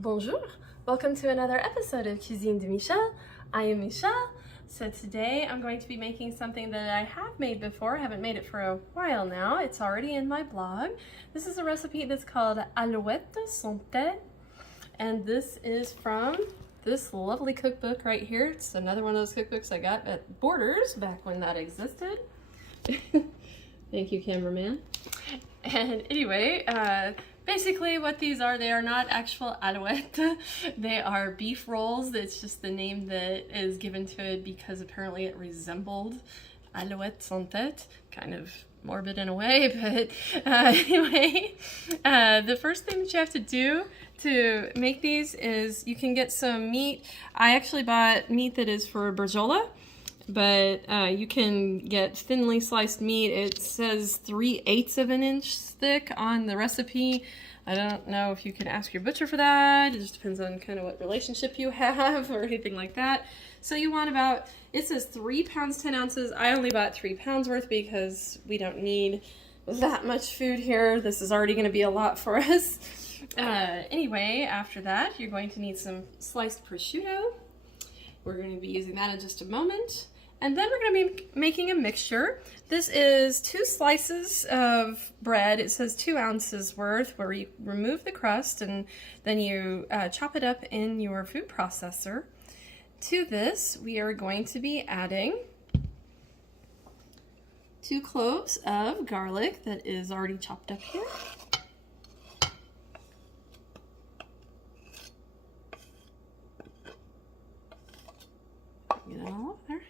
Bonjour! Welcome to another episode of Cuisine de Michel. I am Michel. So today I'm going to be making something that I have made before. I haven't made it for a while now. It's already in my blog. This is a recipe that's called Alouettes, Têtes. And this is from this lovely cookbook right here. It's another one of those cookbooks I got at Borders back when that existed. Thank you, cameraman. And anyway, basically what these are, they are not actual alouettes. They are beef rolls. It's just the name that is given to it because apparently it resembled Alouettes en tête. Kind of morbid in a way, but anyway, the first thing that you have to do to make these is you can get some meat. I actually bought meat that is for bresaola, but you can get thinly sliced meat. It says 3/8 of an inch thick on the recipe. I don't know if you can ask your butcher for that. It just depends on kind of what relationship you have or anything like that. So you want about, it says 3 pounds, 10 ounces. I only bought 3 pounds worth because we don't need that much food here. This is already going to be a lot for us. Anyway, after that, you're going to need some sliced prosciutto. We're going to be using that in just a moment. And then we're going to be making a mixture. This is 2 slices of bread. It says 2 ounces worth, where you remove the crust and then you chop it up in your food processor. To this, we are going to be adding 2 cloves of garlic that is already chopped up here. Get it all up there.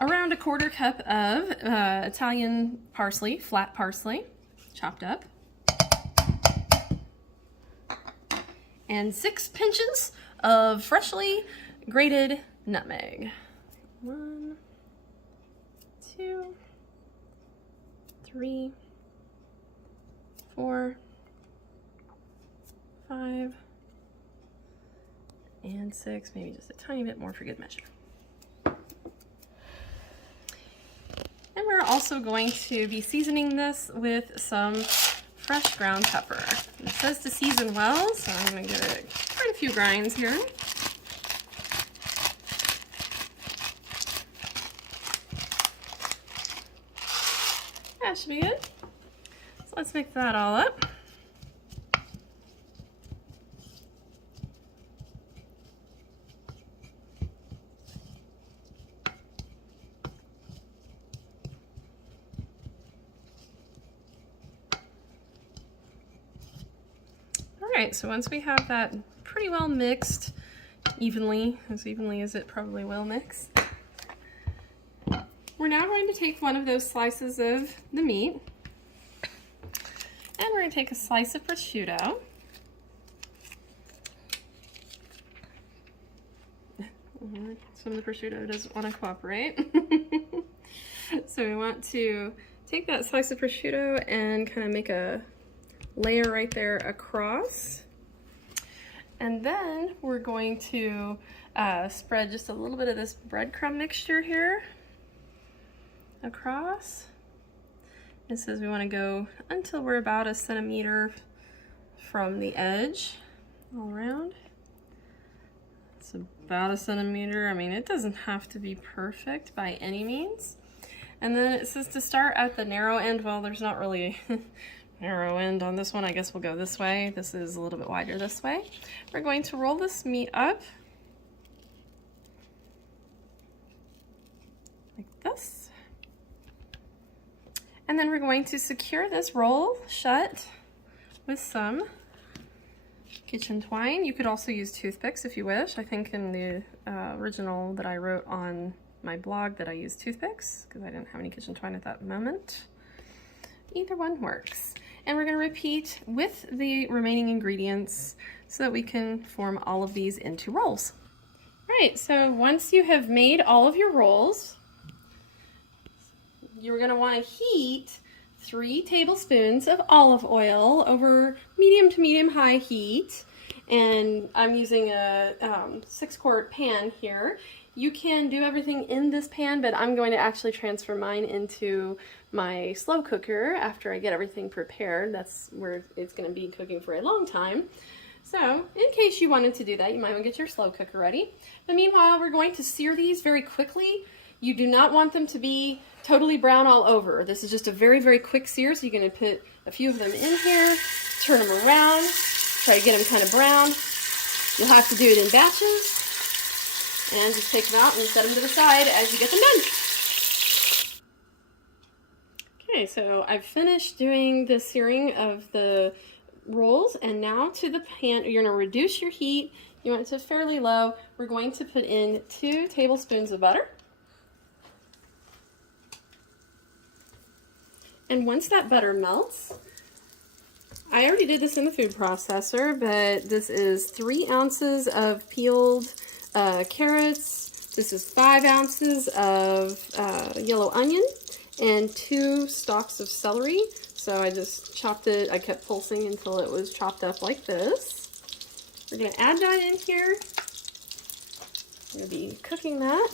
Around a 1/4 cup of Italian parsley, flat parsley, chopped up. And 6 pinches of freshly grated nutmeg. 1, 2, 3, 4, 5, and 6, maybe just a tiny bit more for good measure. And we're also going to be seasoning this with some fresh ground pepper. It says to season well, so I'm going to give it quite a few grinds here. That should be good. So let's mix that all up. Alright, so once we have that pretty well mixed, evenly as it probably will mix, we're now going to take one of those slices of the meat, and we're going to take a slice of prosciutto. Some of the prosciutto doesn't want to cooperate. So we want to take that slice of prosciutto and kind of make a layer right there across, and then we're going to spread just a little bit of this breadcrumb mixture here across. It says we want to go until we're about 1 centimeter from the edge all around. It's about 1 centimeter. I mean, it doesn't have to be perfect by any means. And then it says to start at the narrow end. Well, there's not really narrow end on this one. I guess we'll go this way. This is a little bit wider this way. We're going to roll this meat up like this. And then we're going to secure this roll shut with some kitchen twine. You could also use toothpicks if you wish. I think in the original that I wrote on my blog that I used toothpicks because I didn't have any kitchen twine at that moment. Either one works. And we're going to repeat with the remaining ingredients so that we can form all of these into rolls. All right, so once you have made all of your rolls, you're going to want to heat 3 tablespoons of olive oil over medium to medium-high heat. And I'm using a 6-quart pan here. You can do everything in this pan, but I'm going to actually transfer mine into my slow cooker after I get everything prepared. That's where it's going to be cooking for a long time. So in case you wanted to do that, you might want to get your slow cooker ready. But meanwhile, we're going to sear these very quickly. You do not want them to be totally brown all over. This is just a very, very quick sear, so you're going to put a few of them in here, turn them around, try to get them kind of brown. You'll have to do it in batches, and just take them out and set them to the side as you get them done. Okay, so I've finished doing the searing of the rolls, and now to the pan. You're going to reduce your heat. You want it to fairly low. We're going to put in 2 tablespoons of butter. And once that butter melts, I already did this in the food processor, but this is 3 ounces of peeled carrots. This is 5 ounces of yellow onion and 2 stalks of celery. So I just chopped it, I kept pulsing until it was chopped up like this. We're going to add that in here. I'm going to be cooking that.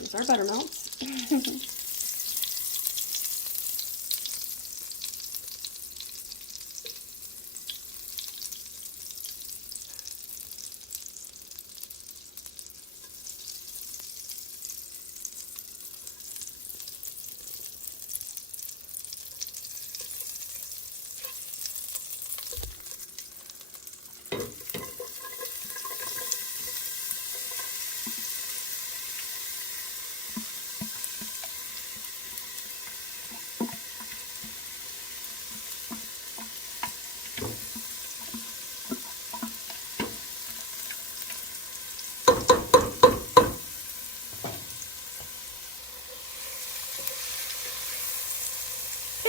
As our butter melts.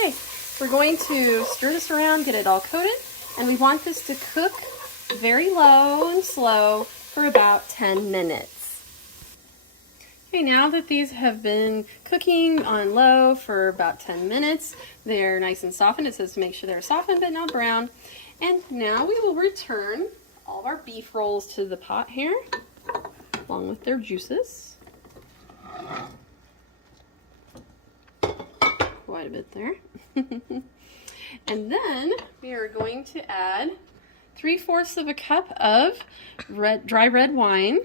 Okay, we're going to stir this around, get it all coated, and we want this to cook very low and slow for about 10 minutes. Okay, now that these have been cooking on low for about 10 minutes, they're nice and softened. It says to make sure they're softened but not brown. And now we will return all of our beef rolls to the pot here, along with their juices. Quite a bit there. And then we are going to add 3/4 of a cup of dry red wine.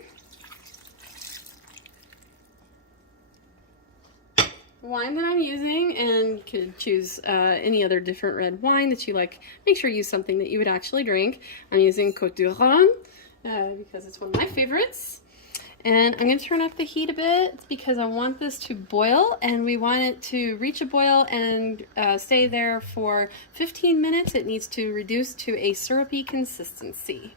Wine that I'm using, and you could choose any other different red wine that you like. Make sure you use something that you would actually drink. I'm using Côte du Rhône because it's one of my favorites. And I'm going to turn up the heat a bit because I want this to boil, and we want it to reach a boil and stay there for 15 minutes. It needs to reduce to a syrupy consistency.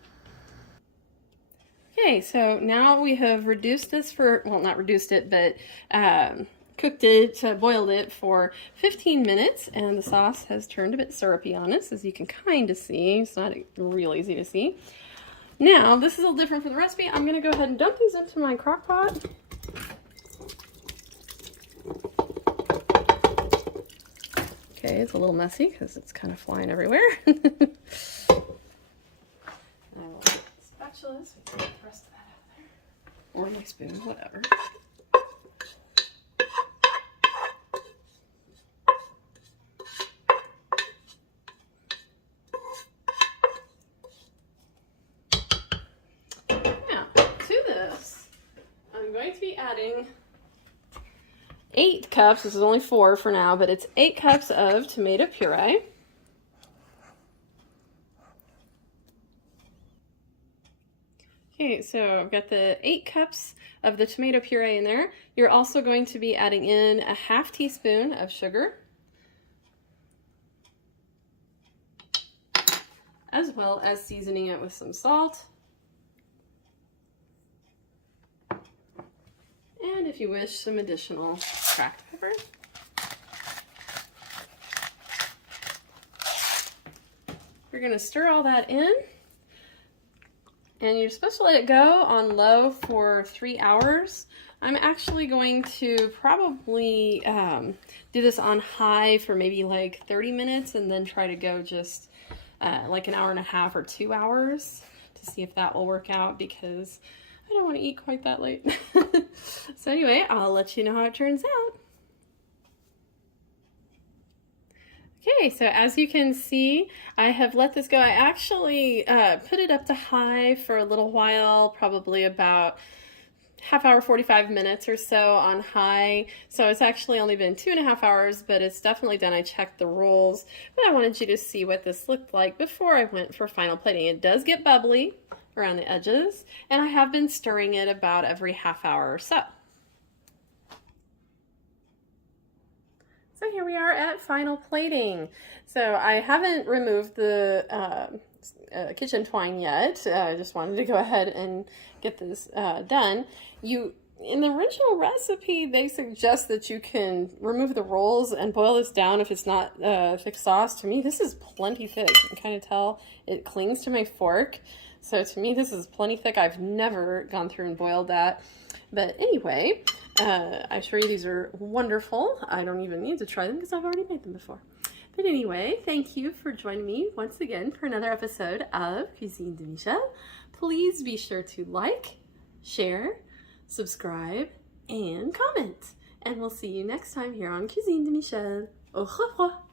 Okay, so now we have reduced this for, well, not reduced it, but cooked it, boiled it for 15 minutes, and the sauce has turned a bit syrupy on us, as you can kind of see. It's not real easy to see. Now, this is a little different from the recipe. I'm going to go ahead and dump these into my crock pot. Okay, it's a little messy because it's kind of flying everywhere. I will get a spatula so we can get the rest of that out there. Or my spoon, whatever. I'm going to be adding 8 cups, this is only 4 for now, but it's 8 cups of tomato puree. Okay, so I've got the 8 cups of the tomato puree in there. You're also going to be adding in a 1/2 teaspoon of sugar, as well as seasoning it with some salt. And if you wish, some additional cracked pepper. You're going to stir all that in, and you're supposed to let it go on low for 3 hours. I'm actually going to probably do this on high for maybe like 30 minutes and then try to go just like 1.5 hours or 2 hours to see if that will work out because I don't want to eat quite that late. So anyway, I'll let you know how it turns out. Okay, so as you can see, I have let this go. I actually put it up to high for a little while, probably about half hour, 45 minutes or so on high. So it's actually only been 2.5 hours, but it's definitely done. I checked the rules, but I wanted you to see what this looked like before I went for final plating. It does get bubbly around the edges, and I have been stirring it about every half hour or so. So here we are at final plating. So I haven't removed the kitchen twine yet. I just wanted to go ahead and get this done. In the original recipe, they suggest that you can remove the rolls and boil this down if it's not thick sauce. To me, this is plenty thick. You can kind of tell it clings to my fork. So to me, this is plenty thick. I've never gone through and boiled that. But anyway, I assure you these are wonderful. I don't even need to try them because I've already made them before. But anyway, thank you for joining me once again for another episode of Cuisine de Michel. Please be sure to like, share, subscribe, and comment. And we'll see you next time here on Cuisine de Michel. Au revoir!